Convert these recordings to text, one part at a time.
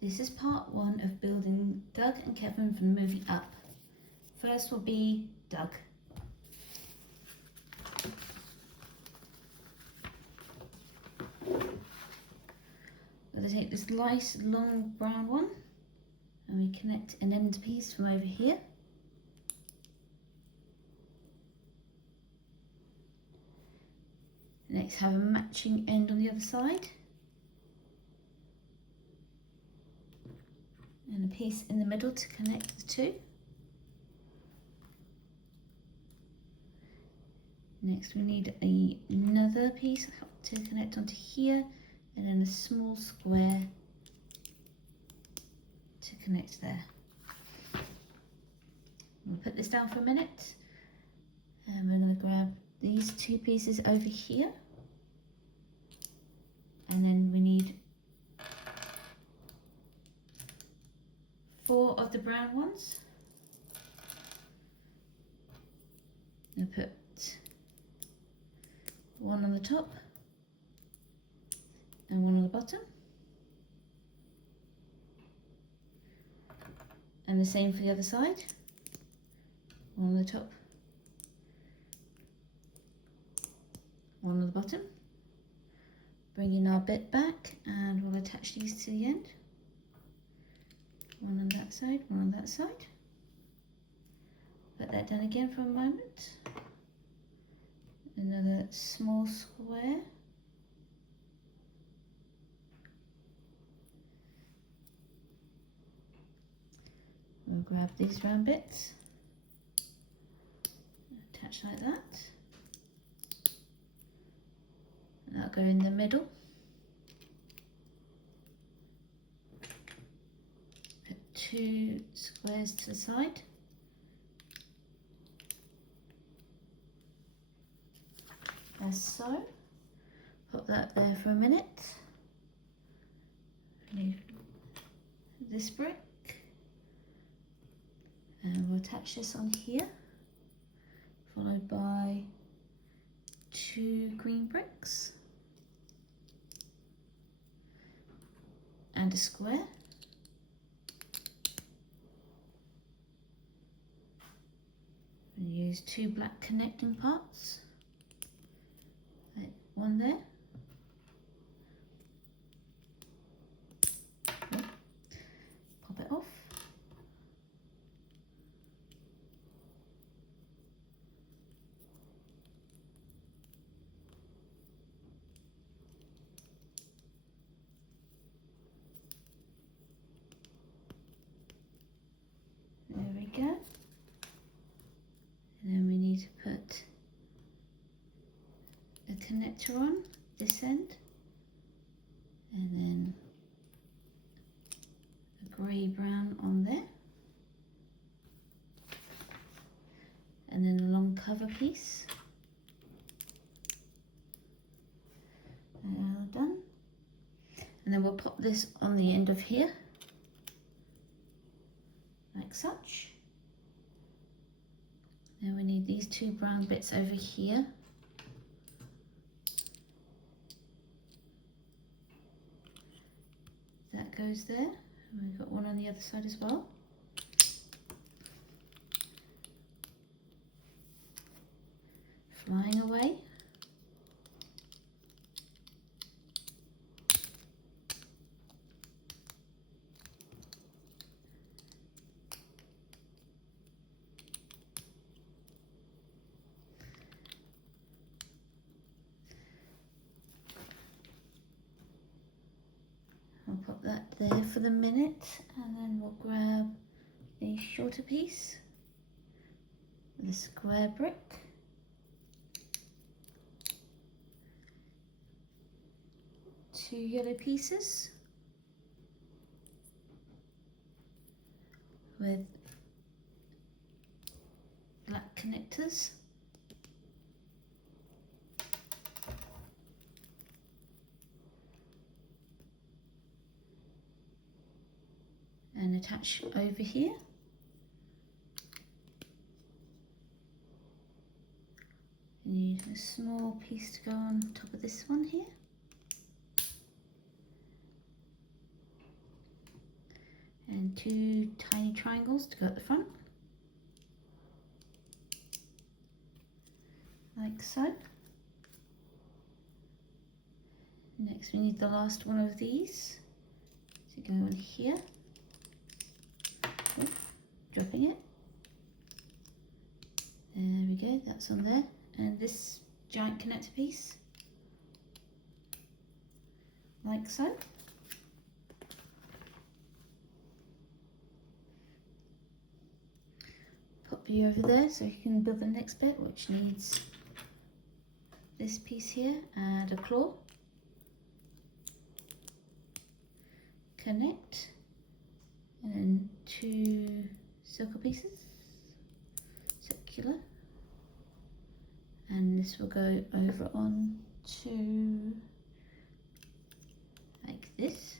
This is part one of building Doug and Kevin from the movie Up. First will be Doug. We're going to take this nice long brown one and we connect an end piece from over here. Next, have a matching end on the other side. And a piece in the middle to connect the two. Next we need another piece to connect onto here, and then a small square to connect there. We'll put this down for a minute, and we're going to grab these two pieces over here, and then we need 4 of the brown ones. I'll put one on the top and one on the bottom, and the same for the other side. One on the top, one on the bottom. Bringing our bit back, and we'll attach these to the end. One on that side, one on that side. Put that down again for a moment. Another small square. We'll grab these round bits, attach like that, and that'll go in the middle. Put 2 squares to the side. As so. Pop that there for a minute. Leave this brick. And we'll attach this on here, followed by 2 green bricks and a square. And use 2 black connecting parts. One there. Pop it off. There we go. And then we need to put a connector on this end, and then a grey brown on there, and then a long cover piece. All done. And then we'll pop this on the end of here, like such. Then we need these 2 brown bits over here. That goes there, and we've got one on the other side as well. Flying away. I'll put that there for the minute, and then we'll grab a shorter piece with a square brick. Two yellow pieces with black connectors. And attach over here. You need a small piece to go on top of this one here. then 2 tiny triangles to go at the front, like so. Next we need the last one of these to go in here. Oops, dropping it. There we go, that's on there. And this giant connector piece, like so. Pop you over there so you can build the next bit, which needs this piece here and a claw. Connect, and then 2 circle pieces, circular, and this will go over on to like this.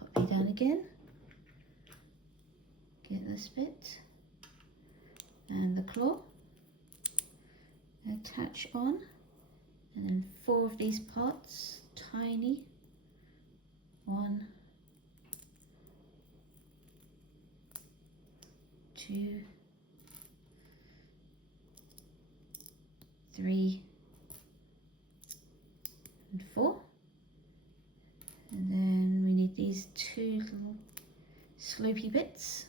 Pop you down again, get this bit and the claw, attach on, and then 4 of these parts, tiny, 1, 2, 3, and 4. And then we need these 2 little slopey bits,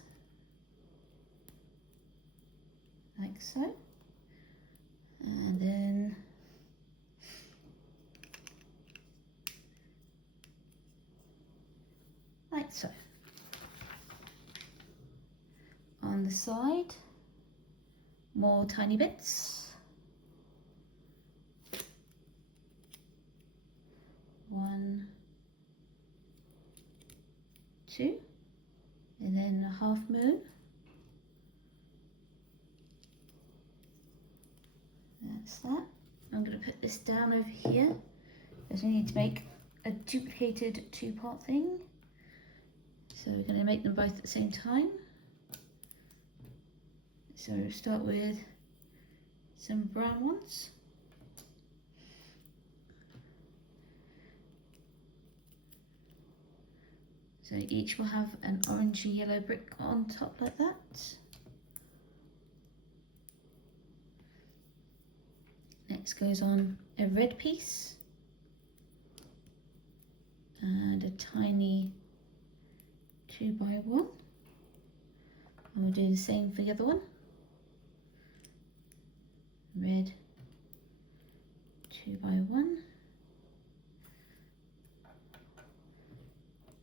like so. And then like so. On the side, more tiny bits. 1, 2, and then a half moon. That's that. I'm going to put this down over here because we need to make a duplicated 2-part thing. So we're going to make them both at the same time. So we'll start with some brown ones. So each will have an orange and yellow brick on top like that. Next goes on a red piece and a tiny 2x1. And we'll do the same for the other one. Red 2x1.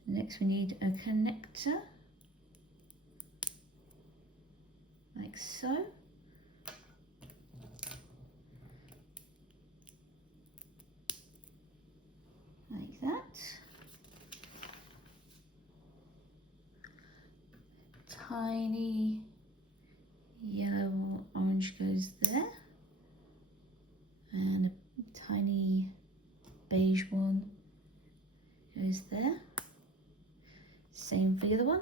Next we need a connector, like so. Like that. Tiny yellow orange goes there. And a tiny beige one goes there. Same for the other one.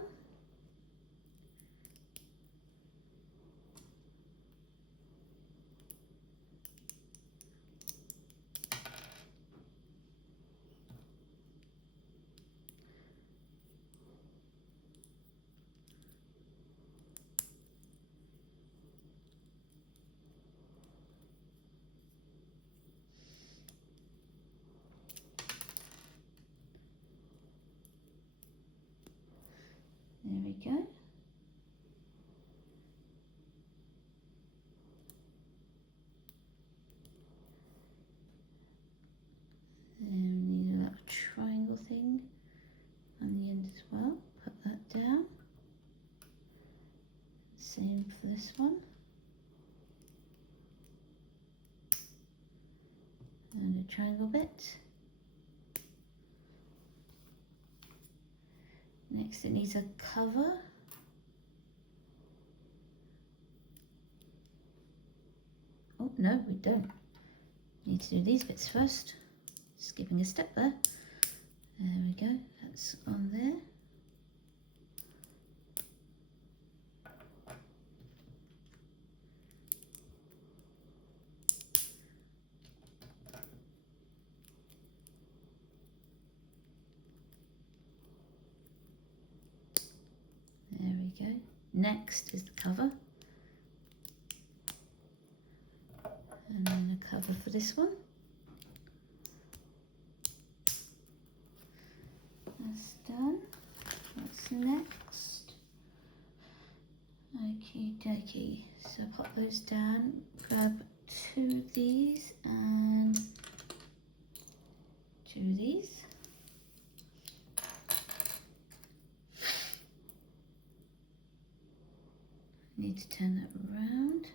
There we go. Then we need a little triangle thing on the end as well. Put that down. Same for this one. And a triangle bit. Next it needs a cover. Oh no, we don't. Need to do these bits first. Skipping a step there. There we go, that's on there. we go. Next is the cover. And then a cover for this one. That's done. What's next? Okie dokie. So pop those down, grab 2 of these and 2 of these. Need to turn that around.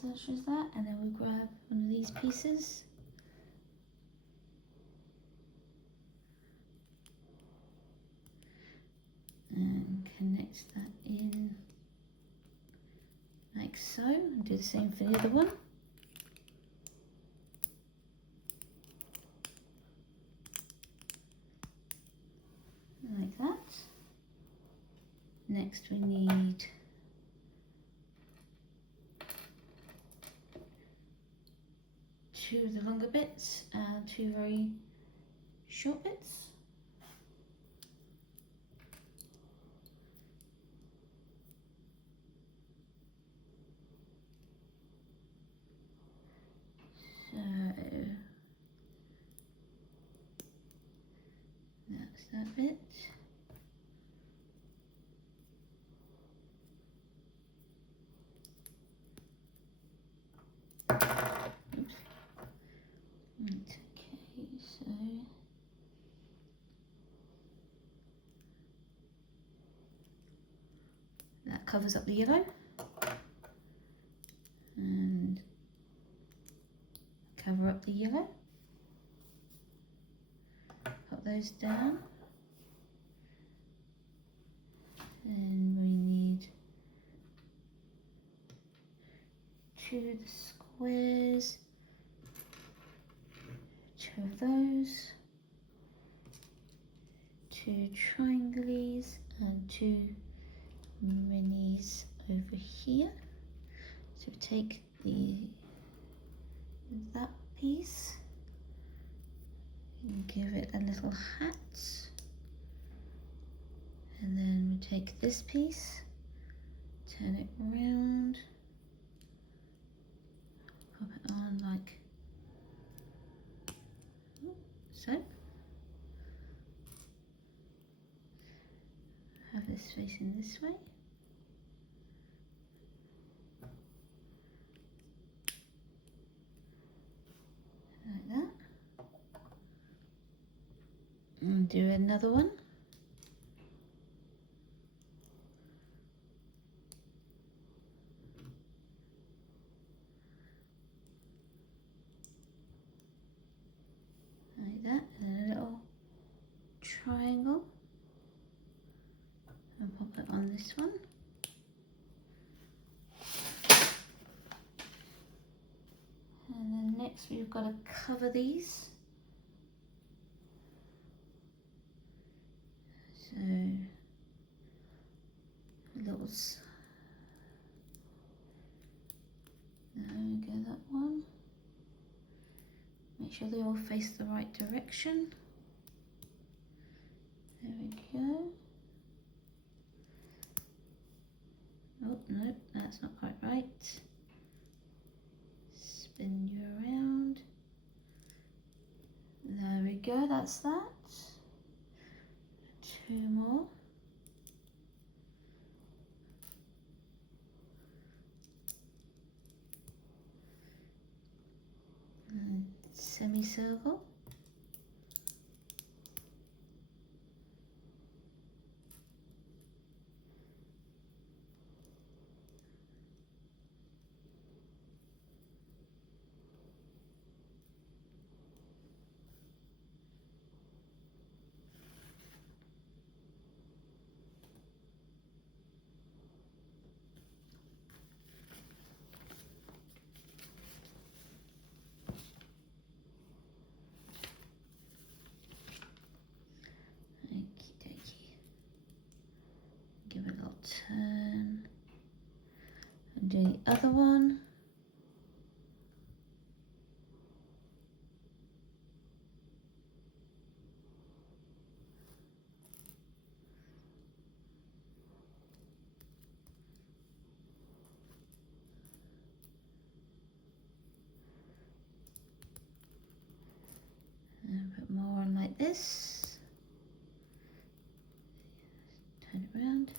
Such as that, and then we'll grab one of these pieces. And connect that in like so, and do the same for the other one. Like that. Next we need two of the longer bits and 2 very short bits. So that's that bit. Oops. Right, okay, so that covers up the yellow. And cover up the yellow. Put those down. And we need 2 of the squares, 2 of those, 2 triangles and 2 minis over here. So take that piece and give it a little hat, and then we take this piece, turn it around, pop it on like so. Have this facing this way. Like that. And do another one. Like that, and a little triangle. And pop it on this one. And then next we've got to cover these. So there we go, that one. Make sure they all face the right direction. There we go. Oh no, that's not quite right. Spin you around. There we go, that's that. 2 more. And semicircle. Okie dokie. Give it a little turn. other one. And put more on like this. Turn it around.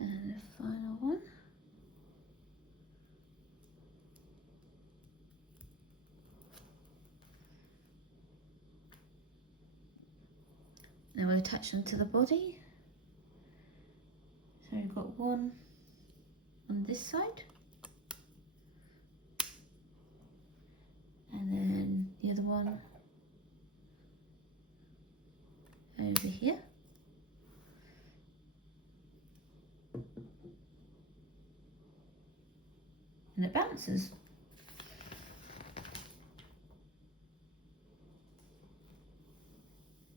And the final one. Now we'll attach them to the body. So we've got one on this side. And then the other one over here. And it bounces.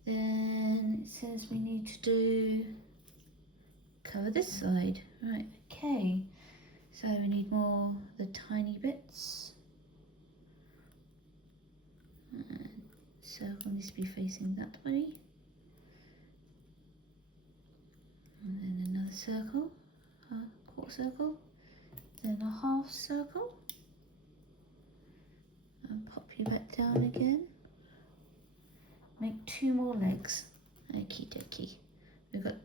Then it says we need to cover this side. Right, okay. So we need more the tiny bits. And circle needs to be facing that way. And then another circle, a quarter circle, then a half circle. And pop you back down again. Make 2 more legs. Okie dokie. We've got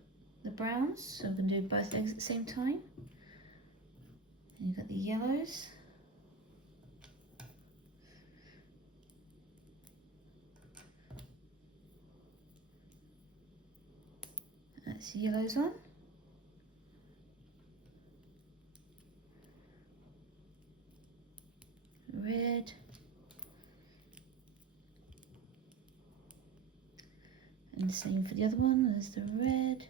the browns, so we're going to do both legs at the same time. And you've got the yellows. That's the yellows on. Red. And the same for the other one, there's the red.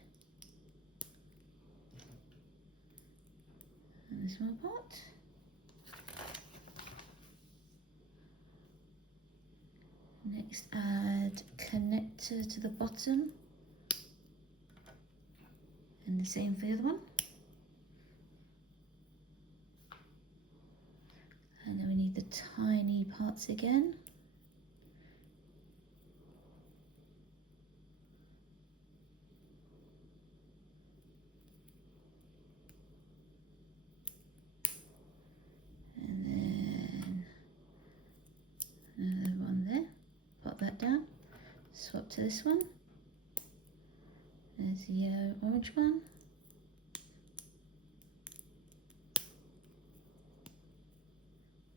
And this one part. Next, add connector to the bottom. And the same for the other one. And then we need the tiny parts again. And then another one there. Pop that down. Swap to this one. There's the yellow orange one.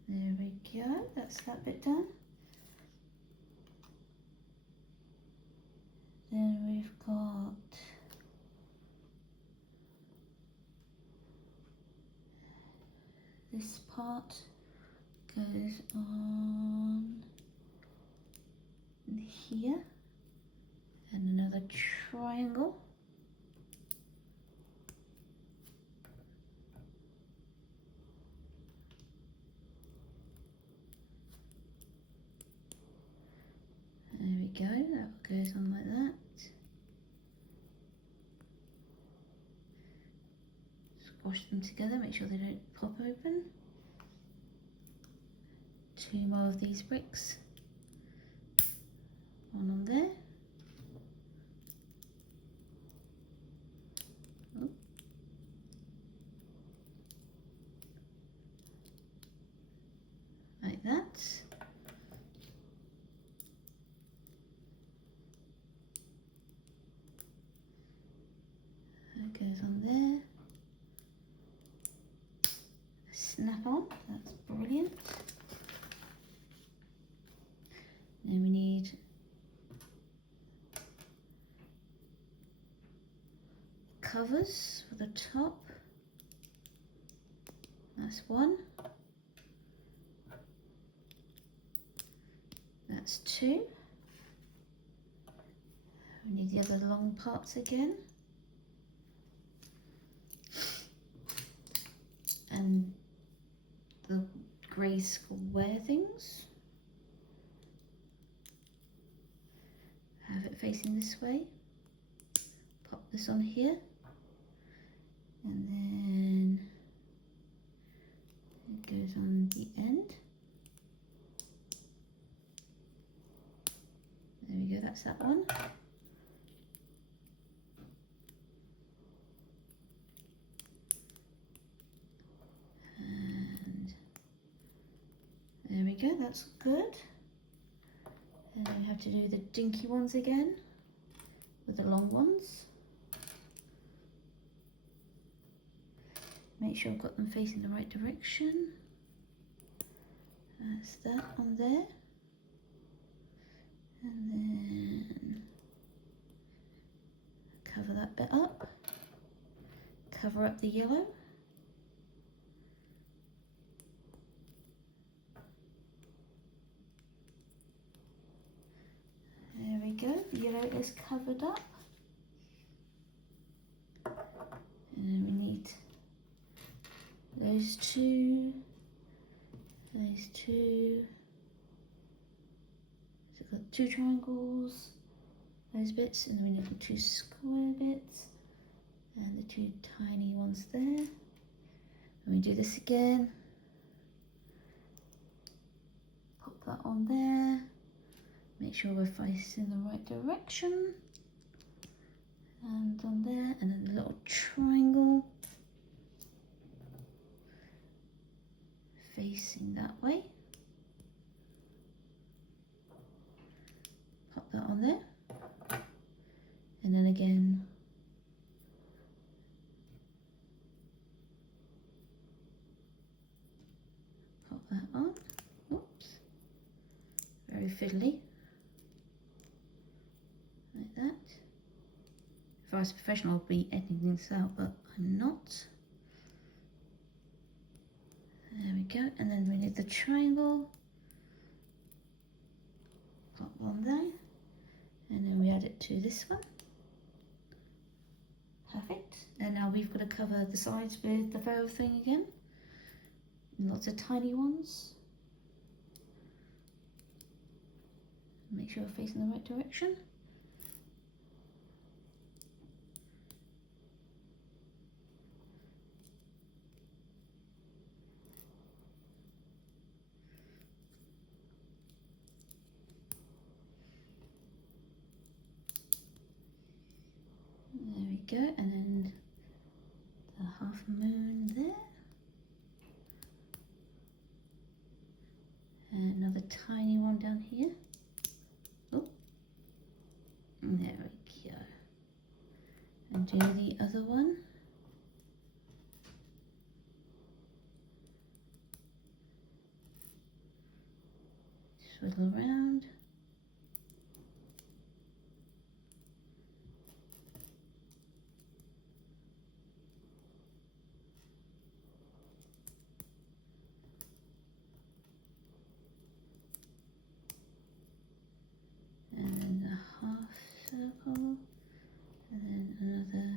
There we go, that's that bit done. Then we've got this part goes on here, and another triangle. There we go, that goes on like that. Squash them together, make sure they don't pop open. 2 more of these bricks. One on there. Oh. Like that. That goes on there. Snap on, that's brilliant. Then we need covers for the top. That's one. That's 2. We need the other long parts again. And the grey square things. Have it facing this way. Pop this on here. And then it goes on the end. There we go, that's that one. And there we go, that's good. And then we have to do the dinky ones again with the long ones. Make sure I've got them facing the right direction. That's that on there. And then cover that bit up. Cover up the yellow. There we go, the yellow is covered up. And then we need those two. So we've got 2 triangles, those bits, and then we need the 2 square bits, and the 2 tiny ones there. And we do this again. Pop that on there. Make sure we're facing the right direction. And on there, and then the little triangle facing that way. Pop that on there. And then again, pop that on. Oops. Very fiddly. Like that. If I was a professional, I'd be editing this out, but I'm not. There we go, and then we need the triangle. Pop on there, and then we add it to this one. Perfect. And now we've got to cover the sides with the faux thing again. Lots of tiny ones. Make sure we're facing the right direction. There we go, and then the half moon there. And another tiny one down here. Oh, there we go. And do the other one. Swivel around. And then a half circle. And then another.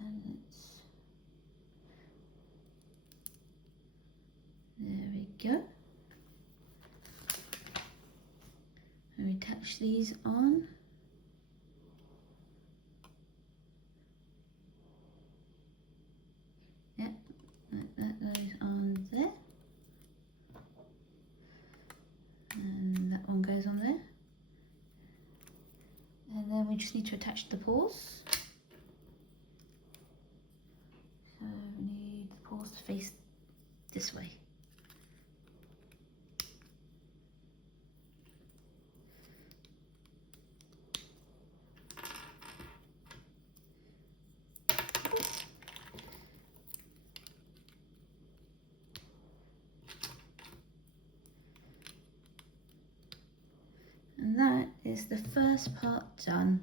And it's. There we go. And we attach these on. Yep, like that goes on there. And that one goes on there. And then we just need to attach the paws. So we need the paws to face this way. And that is the first part done.